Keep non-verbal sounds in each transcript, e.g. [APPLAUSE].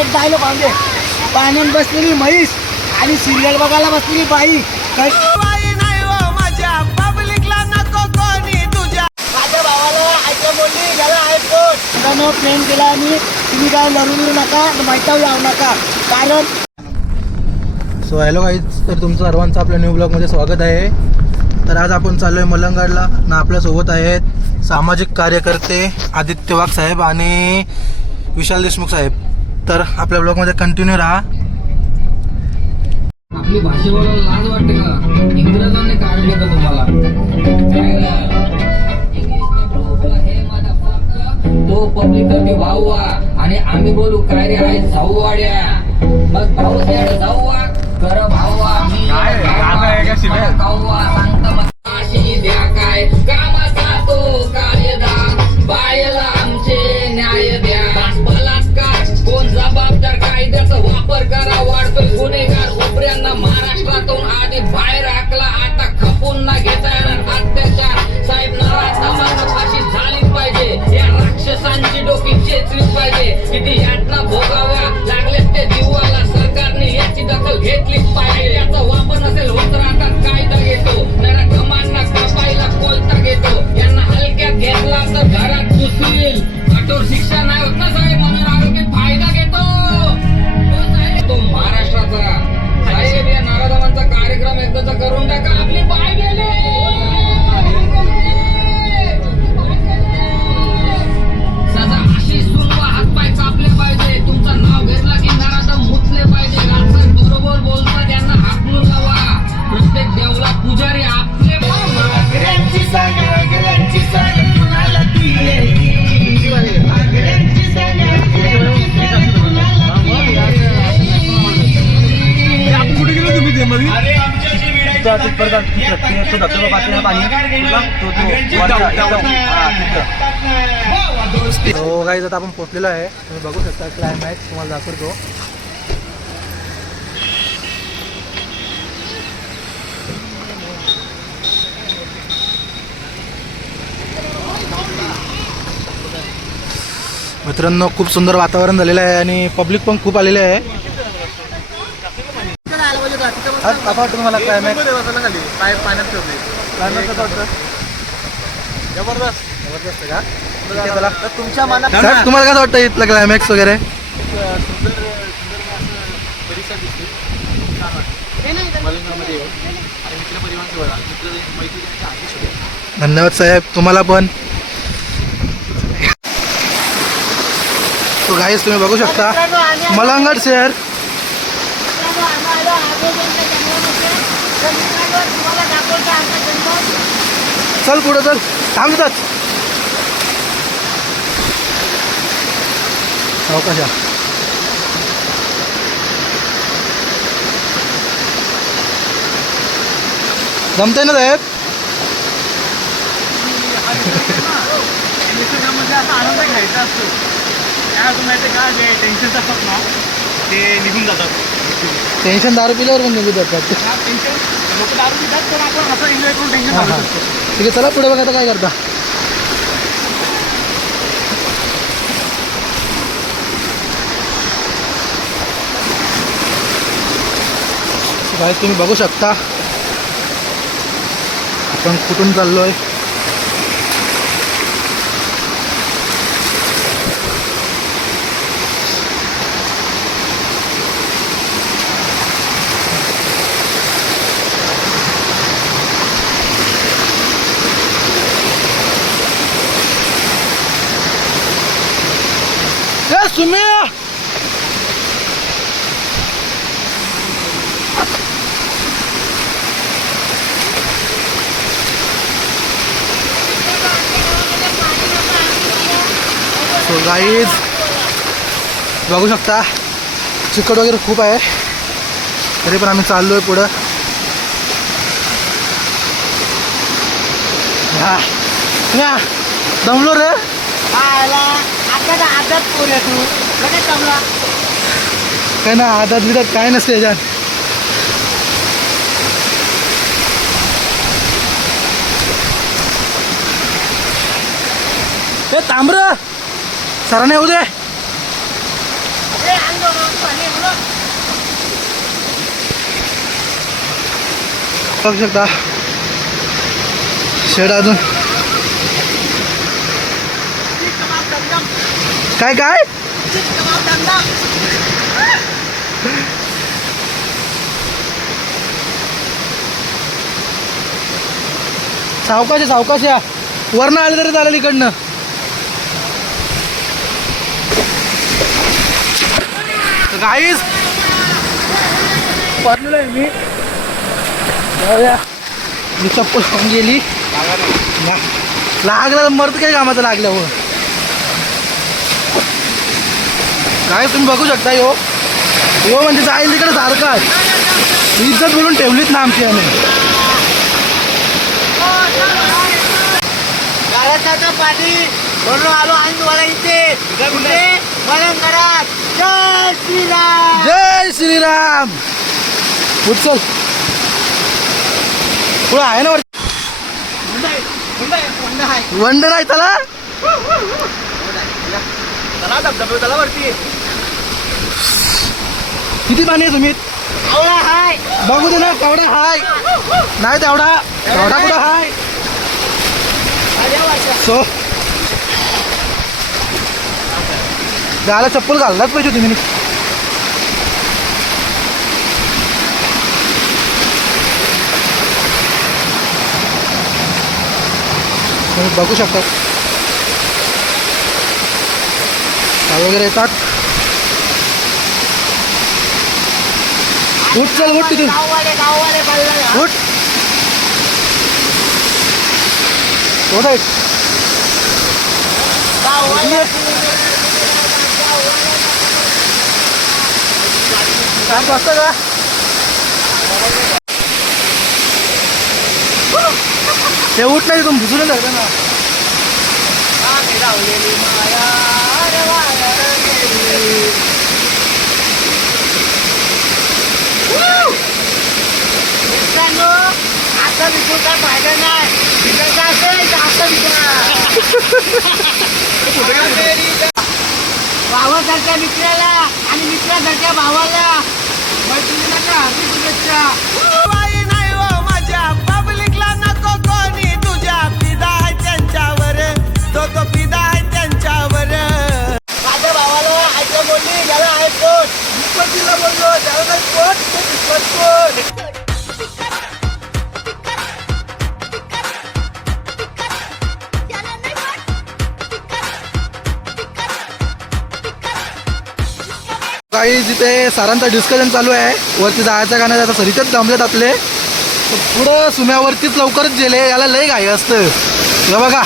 एक डायलॉग म्हणजे पाण्यात बसलेली म्हैस आणि सिरियल बघायला बसलेली बाई. कश- माझ्या. भावाला आयटम बोलली गेला आयफोन मित्रांनो प्रेम केला आणि तुम्ही काय लढू नका मैताव जाऊ नका. कारण सो हॅलो गाईज तर तुमचं सर्वांचं आपल्या न्यू ब्लॉगमध्ये स्वागत आहे. तर आज आपण चाललो आहे मलंगाडला. ना आपल्यासोबत आहेत सामाजिक कार्यकर्ते आदित्य वाघ साहेब आणि विशाल देशमुख साहेब. तर आपल्या ब्लॉगमध्ये कंटिन्यू राहा. आपली भाषा लाज वाटते का? इंग्रजांनी काढले का तुम्हाला. तो पब्लिक करते आणि आम्ही बोलू काय रे आहे जाऊवाड्या मग कार्यक्रम एकदाचा करून टाका. आपली बाय. हो गाईज आता आपण पोचलेलो आहे. तुम्ही बघू शकता क्लायमॅक्स तुम्हाला दाखवतो. मित्रांनो खूप सुंदर वातावरण झालेलं आहे आणि पब्लिक पण खूप आलेले आहे. आज वाटतं तुम्हाला क्लायमॅक्स क्लायमॅक्स कसं वाटतं जबरदस्त जबरदस्त का ठीक आहे, चला तुमच्या मनात साहेब तुम्हाला कसं वाटतं इथलं क्लायमॅक्स वगैरे धन्यवाद साहेब तुम्हाला पण तो गाईस तुम्ही बघू शकता मलंगड शहर चल पुढं चल. थांबतात सावकाशा जमतंय ना साहेब? आनंद घ्यायचा असतो. काय होतं माहिती आहे का जे टेन्शन असतात ना ते निघून जातात. टेन्शन दारू पिल्यावर पण निघू टेन्शन लोक दारू पितात पण आपण असं एन्जॉय करून टेन्शन हा, हा. ठीक आहे चला पुढे बघा आता काय करता. तुम्ही बघू शकता. आपण कुठून चाललोय? सुम्या सो गाईज बघू शकता चिकट वगैरे खूप आहे तरी पण आम्ही चाललोय पुढं हा दमलो रे आला काय ना आदात बिदात काय नसते याच्यात. हे तांबर! सरने येऊ दे. बघू शकता. शेड अजून. काय काय? सावकाश आहे, सावकाश या. वरनं आले तरी चालेल इकडनं. गाईस पडलेलो आहे मी. मी चप्पल गेली. लागला तर मरत काही कामाचं लागल्यावर? काय तुम्ही बघू शकता यो. यो म्हणजे जाईल तिकडे सारखाच इज्जत बोलून ठेवलीच ना आमची आम्ही गाळाचं पाणी भरून आलो आणि तुम्हाला इथे. कुठे? मलंगरात जय श्रीराम. जय श्रीराम. उचल. पुढं आहे ना वरती? वंड नाही त्याला? धबधबा चला वरती. किती पाणी आहे तुम्ही? बघू दे ना तेवढा हाय. नाही तेवढा. तेवढा कुठं हाय? सो. गायला चप्पल घाललाच पाहिजे तुम्ही तुम्ही बघू शकता. काय वगैरे येतात? उठ चल उठ तिथून. उठ. काम वाजतं का? ते उठ नाही तुम्ही भुसून जाता ना. माया रे वाया गेली. मित्रांनो आता विकून काय फायदा नाही. विकायचं असेल तर आता विका भावासारख्या मित्राला आणि मित्रासारख्या भावाला मैत्रिणीला हार्दिक शुभेच्छा. पब्लिकला नको काही जिथे सरांचं डिस्कशन चालू आहे वरती जायचं का नाही आता सरीतच जमलेत आपले. तर पुढं सुम्यावरतीच लवकरच गेले याला लय घाई असतं. हे बघा.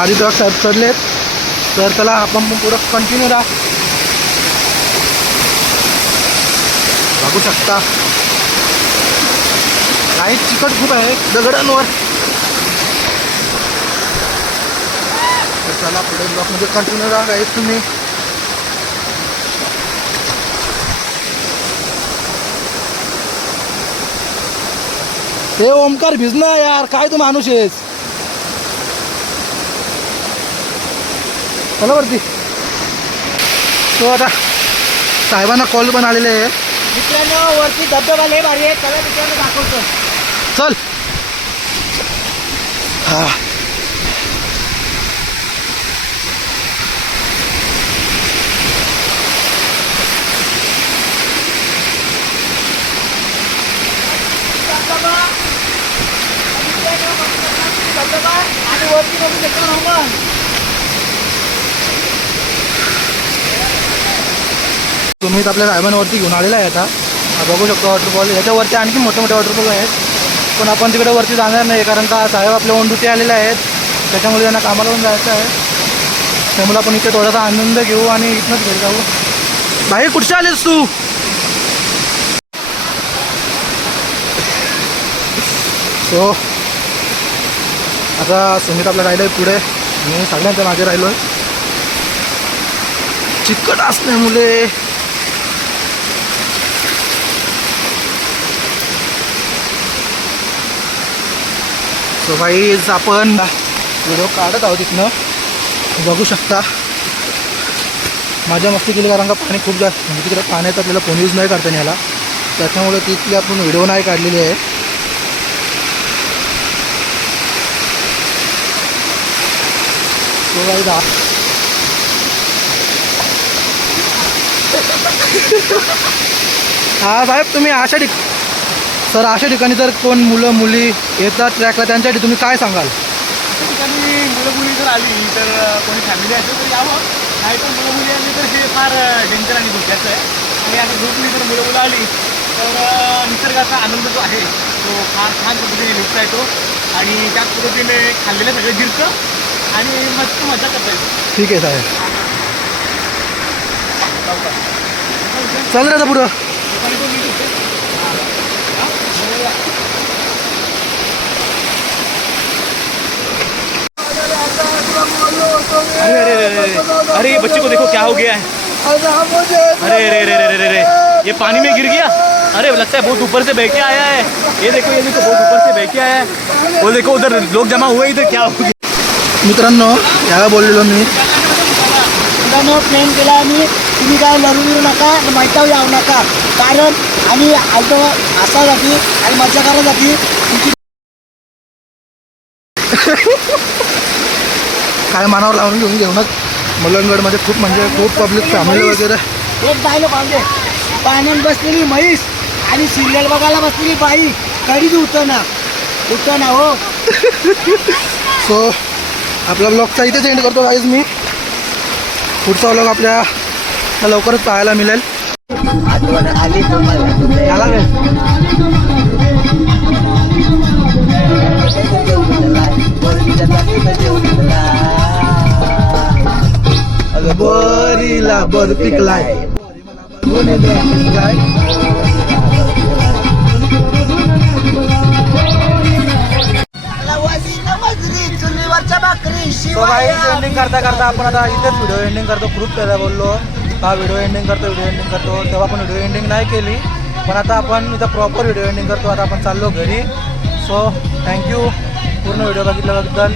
आधी तेव्हा साहेब चढलेत. तर त्याला आपण पण पुढं कंटिन्यू राहा. बघू शकता. काही चिकट खूप आहे दगडांवर. तर चला पुढे ब्लॉकमध्ये कंटिन्यू राहा गाईत तुम्ही. हे ओमकार भिजना यार काय तू माणूस आहेस? चला वरती. तो आता साहेबांना कॉल पण आलेले आहे. मित्रांनो वरती धबधबा लय भारी आहे. त्याला मित्रांनो दाखवतो. चल. हा धबधबा मित्रांनो, धबधबा आणि वरती बघू शकता हवामान तुम्ही इथं आपल्या साहेबांवरती घेऊन आलेला आहे आता. बघू शकतो वॉटरफॉल याच्यावरती आणखी मोठे मोठे वॉटरफॉल आहेत. पण आपण तिकडे वरती जाणार नाही कारण का साहेब आपल्या ओंडुटी आलेले आहेत. त्याच्यामुळे त्यांना कामाला पण जायचं आहे. त्यामुळे आपण इथे थोडासा आनंद घेऊ आणि इथनंच घरी जाऊ. भाई कुठचे आलेस तू? सो आता संगीत आपलं राहिलं आहे पुढे. मी सगळ्यांच्या मागे राहिलो आहे चिकट असल्यामुळे. सो गाईज आपण व्हिडिओ काढत आहोत तिथनं बघू शकता. माझ्या मस्ती केली कारण का पाणी खूप जास्त म्हणजे तिकडे पाण्यात आपल्याला फोन यूज नाही करता याला. त्याच्यामुळे तिथली आपण व्हिडिओ नाही काढलेली आहे. So guys, हा साहेब तुम्ही अशा ठिक सर अशा ठिकाणी जर कोण मुलं मुली येतात ट्रॅकला त्यांच्यासाठी तुम्ही काय सांगाल? त्या ठिकाणी मुलं मुली जर आली तर कोणी फॅमिली असेल तर यावं. नाही तर मुलं मुली आली तर हे फार डेंजर आणि धोक्याचं आहे. आणि आता ग्रुपनी जर मुलं मुलं आली तर निसर्गाचा आनंद जो आहे तो फार छान पद्धतीने लुटता येतो आणि त्याच पद्धतीने खाल्लेलं सगळं जिरतं ठीक आहे, साहेब. चल रे आता पुढं. अरे अरे अरे अरे. ये बच्चे को देखो क्या हो गया है. अरे अरे अरे अरे अरे अरे. ये पानी में गिर गया. अरे, लगता है बहुत ऊपर से बह के आया है. ये देखो ये देखो बहुत ऊपर से बह के आया है. वो देखो, उधर लोग जमा हुए इधर क्या हो गया? मित्रांनो याला बोललेलो मी. मित्रांनो प्रेम केला आणि तुम्ही काय लढू नका मैताव जाऊ नका. कारण आम्ही आलतो असासाठी आणि मजा करायसाठी तुमची काय मानावर लावून घेऊन घेऊनच मुलंगडमध्ये खूप म्हणजे खूप पब्लिक फॅमिली वगैरे. एक बायला पाहिजे पाण्यात बसलेली म्हैस आणि सिरियल बघायला बसलेली बाई. कधीच उठना उठना हो. [LAUGHS] सो आपला ब्लॉगचा इथेच एंड करतो काहीच मी. पुढचा ब्लॉग आपल्या लवकरच पाहायला मिळेल. याला बरीला बर पिकलाय. करता करता आपण आता इथेच व्हिडिओ एंडिंग करतो खूप त्याला बोललो. हा व्हिडिओ एंडिंग करतो व्हिडिओ एंडिंग करतो. तेव्हा आपण व्हिडिओ एंडिंग नाही केली. पण आता आपण इथं प्रॉपर व्हिडिओ एंडिंग करतो. आता आपण चाललो घरी. सो थँक्यू पूर्ण व्हिडिओ बघितल्याबद्दल.